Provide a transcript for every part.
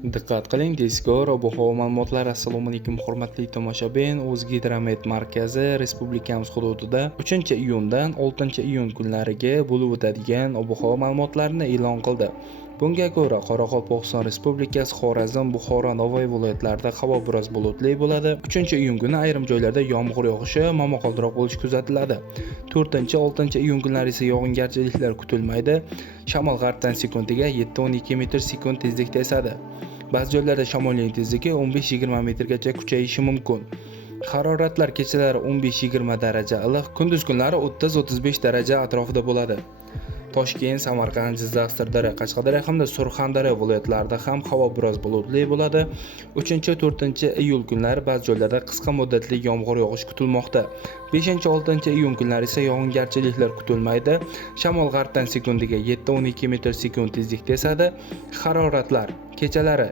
Diqqat qiling, tezkor ob-havo ma'lumotlari. Assalomu alaykum hurmatli tomoshabin. O'zgidromet markazi respublikamiz hududida 3-iyundan 6-iyun kunlariga bo'lib o'tadigan ob-havo ma'lumotlarini e'lon qildi. Bunga ko'ra, Qoraqalpog'iston Respublikasi, Xorazm, Buxoro, Navoiy viloyatlarida havo biroz bulutli bo'ladi. 3-iyun kuni ayrim joylarda yomg'ir yog'ishi, momaqaldiroq bo'lishi kuzatiladi. 4-6-iyun kunlari esa yog'ingarchiliklar kutilmaydi. Shamol g'arbdan sekundiga 7-12 metr/sekund tezlikda esadi. Ba'zi joylarda shamolning tezligi 15-20 metrgacha kuchayishi mumkin. Haroratlar kechalari 15-20 daraja iliq, kunduz kunlari 30-35 daraja atrofida bo'ladi. Toshkent, Samarqand, Jizzax, Sirdaryo, Qashqadaryo hamda Surxondaryo viloyatlarida ham havo biroz bulutli bo'ladi. 3-4-iyul kunlari ba'zi joylarda qisqa muddatli yomg'ir yog'ishi kutilmoqda. 5-6-iyun kunlari esa yog'ingarchiliklar kutilmaydi. Shamol g'arbdan sekundiga 7-12 metr/sekund tezlikda esadi. Haroratlar kechalari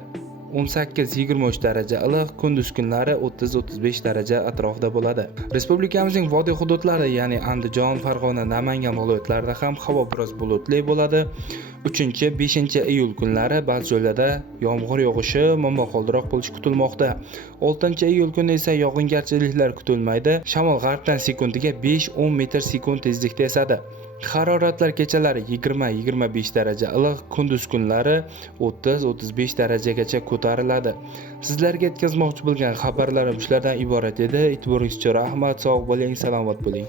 18-23 daraja iliq, kunduz kunlari 30-35 daraja atrofida bo'ladi. Respublikamizning vodiy hududlarida, ya'ni Andijon, Farg'ona, Namangan viloyatlarida ham havo biroz bulutli bo'ladi. 3-5-iyul kunlari ba'zi joylarda yomg'ir yog'ishi, momaqaldiroq bo'lishi kutilmoqda. 6-iyul kuni esa yog'ingarchiliklar kutilmaydi. Shamol g'arbdan sekundiga 5-10 metr/sekund tezlikda esadi. Haroratlar kechalari 20-25 daraja iliq, kunduz kunlari 30-35 darajagacha ko'tariladi. Sizlarga yetkazmoqchi bo'lgan xabarlarim shulardan iborat edi. E'tiboringizga rahmat, sog' bo'ling, salomat bo'ling.